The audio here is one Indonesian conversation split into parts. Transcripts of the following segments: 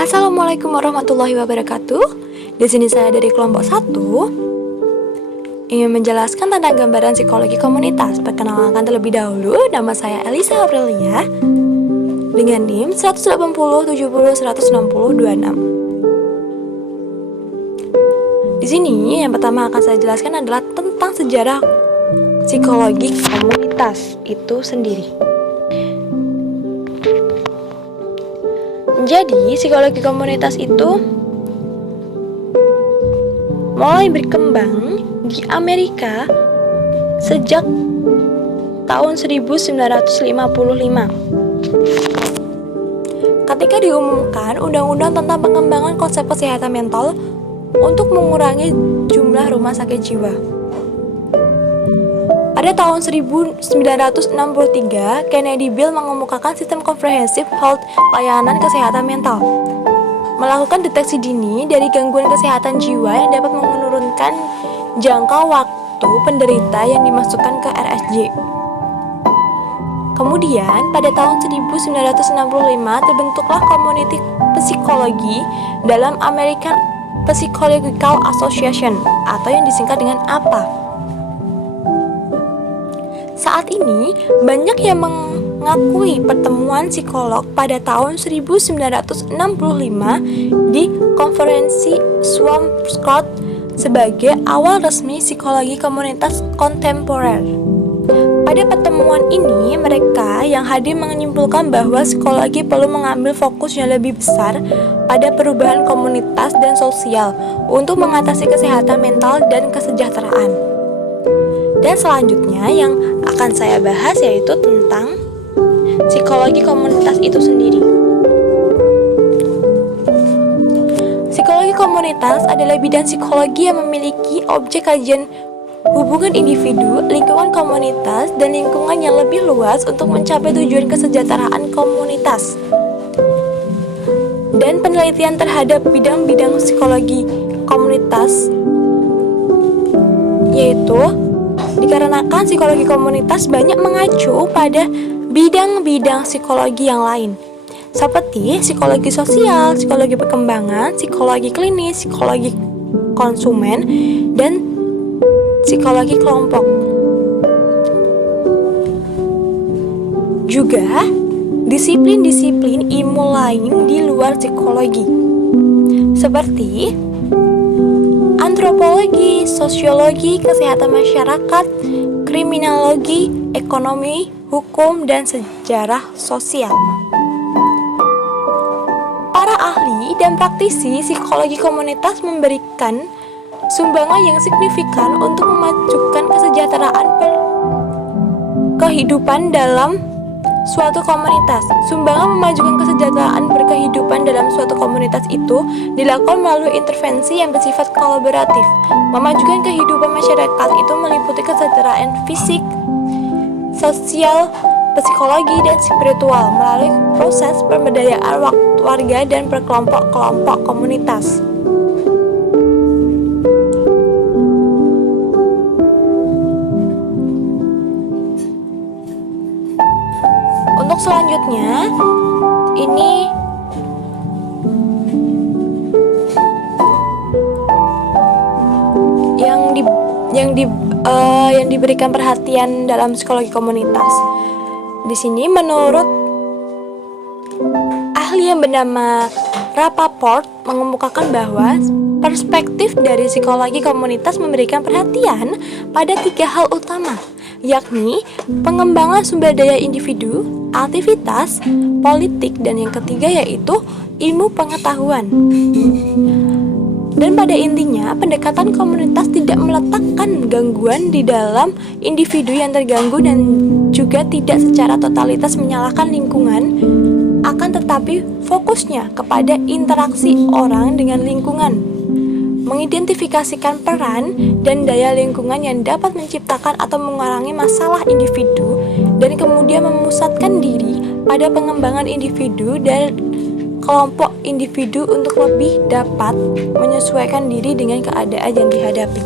Assalamualaikum warahmatullahi wabarakatuh. Di sini saya dari kelompok 1 ingin menjelaskan tentang gambaran psikologi komunitas. Perkenalkan terlebih dahulu, nama saya Elisa Aprilia dengan NIM 180 70 160 26. Di sini yang pertama akan saya jelaskan adalah tentang sejarah psikologi komunitas itu sendiri. Jadi, psikologi komunitas itu mulai berkembang di Amerika sejak tahun 1955. Ketika diumumkan Undang-Undang tentang pengembangan konsep kesehatan mental untuk mengurangi jumlah rumah sakit jiwa. Pada tahun 1963, Kennedy Bill mengemukakan sistem comprehensive health layanan kesehatan mental, melakukan deteksi dini dari gangguan kesehatan jiwa yang dapat menurunkan jangka waktu penderita yang dimasukkan ke RSJ. Kemudian, pada tahun 1965 terbentuklah Community Psikologi dalam American Psychological Association atau yang disingkat dengan APA. Saat ini, banyak yang mengakui pertemuan psikolog pada tahun 1965 di konferensi Swampscott sebagai awal resmi psikologi komunitas kontemporer. Pada pertemuan ini, mereka yang hadir menyimpulkan bahwa psikologi perlu mengambil fokus yang lebih besar pada perubahan komunitas dan sosial untuk mengatasi kesehatan mental dan kesejahteraan. Dan selanjutnya yang akan saya bahas yaitu tentang psikologi komunitas itu sendiri. Psikologi komunitas adalah bidang psikologi yang memiliki objek kajian hubungan individu, lingkungan komunitas, dan lingkungan yang lebih luas untuk mencapai tujuan kesejahteraan komunitas. Dan penelitian terhadap bidang-bidang psikologi komunitas yaitu dikarenakan psikologi komunitas banyak mengacu pada bidang-bidang psikologi yang lain, seperti psikologi sosial, psikologi perkembangan, psikologi klinis, psikologi konsumen, dan psikologi kelompok. Juga disiplin-disiplin ilmu lain di luar psikologi, seperti antropologi, sosiologi, kesehatan masyarakat, kriminologi, ekonomi, hukum, dan sejarah sosial. Para ahli dan praktisi psikologi komunitas memberikan sumbangan yang signifikan untuk memajukan kesejahteraan kehidupan dalam suatu komunitas. Sumbangan memajukan kesejahteraan berkehidupan dalam suatu komunitas itu dilakukan melalui intervensi yang bersifat kolaboratif. Memajukan kehidupan masyarakat itu meliputi kesejahteraan fisik, sosial, psikologi, dan spiritual melalui proses pemberdayaan warga dan berkelompok-kelompok komunitas. Untuk selanjutnya, ini yang diberikan perhatian dalam psikologi komunitas. Di sini menurut ahli yang bernama Rappaport mengemukakan bahwa perspektif dari psikologi komunitas memberikan perhatian pada 3 hal utama, yakni pengembangan sumber daya individu, aktivitas, politik, dan yang ketiga yaitu ilmu pengetahuan. Dan pada intinya, pendekatan komunitas tidak meletakkan gangguan di dalam individu yang terganggu dan juga tidak secara totalitas menyalahkan lingkungan, akan tetapi fokusnya kepada interaksi orang dengan lingkungan, mengidentifikasikan peran dan daya lingkungan yang dapat menciptakan atau mengurangi masalah individu, dan kemudian memusatkan diri pada pengembangan individu dan kelompok individu untuk lebih dapat menyesuaikan diri dengan keadaan yang dihadapi.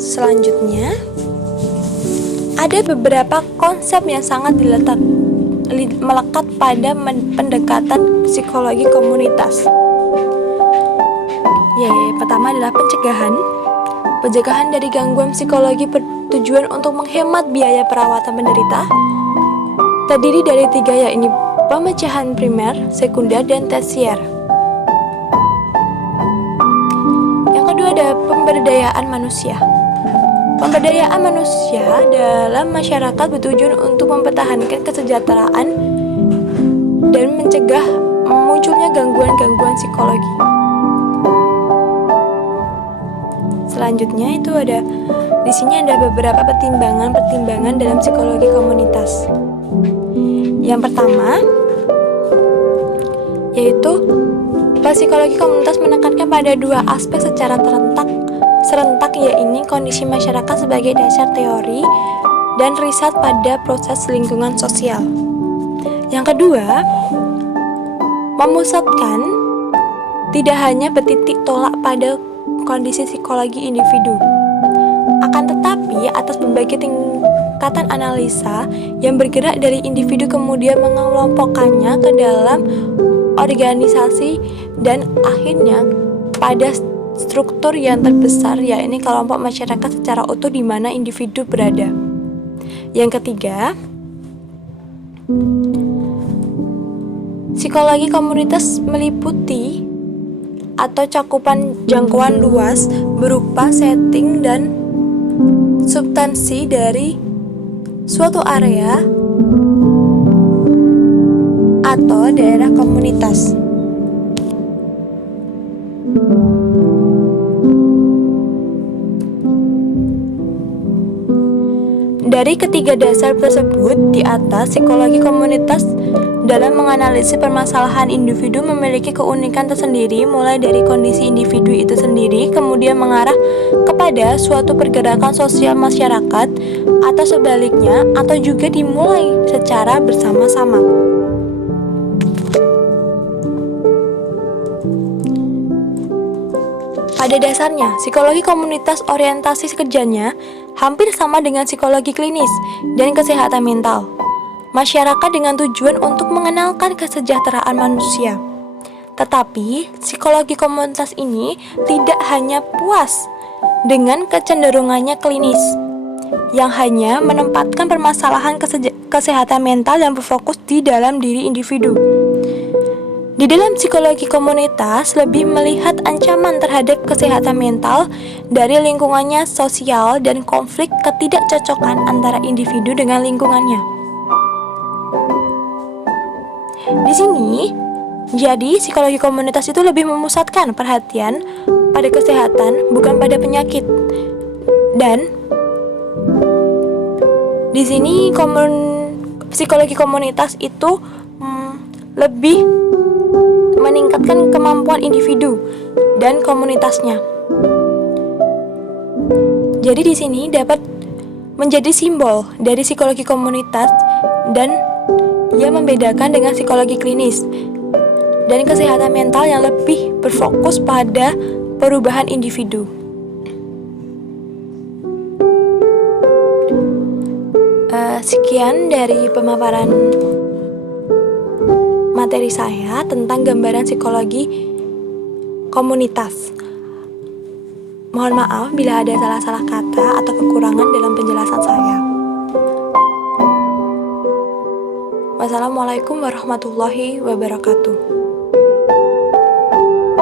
Selanjutnya, ada beberapa konsep yang sangat melekat pada pendekatan psikologi komunitas. Pertama adalah pencegahan. Pencegahan dari gangguan psikologi bertujuan untuk menghemat biaya perawatan penderita. Terdiri dari 3, yaitu pemecahan primer, sekunder, dan tersier. Yang kedua ada pemberdayaan manusia. Pemberdayaan manusia dalam masyarakat bertujuan untuk mempertahankan kesejahteraan dan mencegah munculnya gangguan-gangguan psikologi. Selanjutnya itu di sini ada beberapa pertimbangan dalam psikologi komunitas. Yang pertama yaitu psikologi komunitas menekankan pada 2 aspek secara serentak, yaitu kondisi masyarakat sebagai dasar teori dan riset pada proses lingkungan sosial. Yang kedua, memusatkan tidak hanya bertitik tolak pada kondisi psikologi individu, akan tetapi atas berbagai tingkatan analisa yang bergerak dari individu kemudian mengelompokkannya ke dalam organisasi dan akhirnya pada struktur yang terbesar, yaitu kelompok masyarakat secara utuh di mana individu berada. Yang ketiga, psikologi komunitas meliputi atau cakupan jangkauan luas berupa setting dan substansi dari suatu area atau daerah komunitas. Dari ketiga dasar tersebut di atas, psikologi komunitas dalam menganalisis permasalahan individu memiliki keunikan tersendiri, mulai dari kondisi individu itu sendiri, kemudian mengarah kepada suatu pergerakan sosial masyarakat, atau sebaliknya, atau juga dimulai secara bersama-sama. Pada dasarnya, psikologi komunitas orientasi kerjanya hampir sama dengan psikologi klinis dan kesehatan mental masyarakat dengan tujuan untuk mengenalkan kesejahteraan manusia. Tetapi, psikologi komunitas ini tidak hanya puas dengan kecenderungannya klinis, yang hanya menempatkan permasalahan kesehatan mental yang berfokus di dalam diri individu. Di dalam psikologi komunitas lebih melihat ancaman terhadap kesehatan mental dari lingkungannya sosial dan konflik ketidakcocokan antara individu dengan lingkungannya. Di sini, jadi psikologi komunitas itu lebih memusatkan perhatian pada kesehatan, bukan pada penyakit. Dan di sini psikologi komunitas itu lebih meningkatkan kemampuan individu dan komunitasnya. Jadi di sini dapat menjadi simbol dari psikologi komunitas dan yang membedakan dengan psikologi klinis dan kesehatan mental yang lebih berfokus pada perubahan individu. Sekian dari pemaparan materi saya tentang gambaran psikologi komunitas. Mohon maaf bila ada salah-salah kata atau kekurangan dalam penjelasan saya. Wassalamualaikum warahmatullahi wabarakatuh.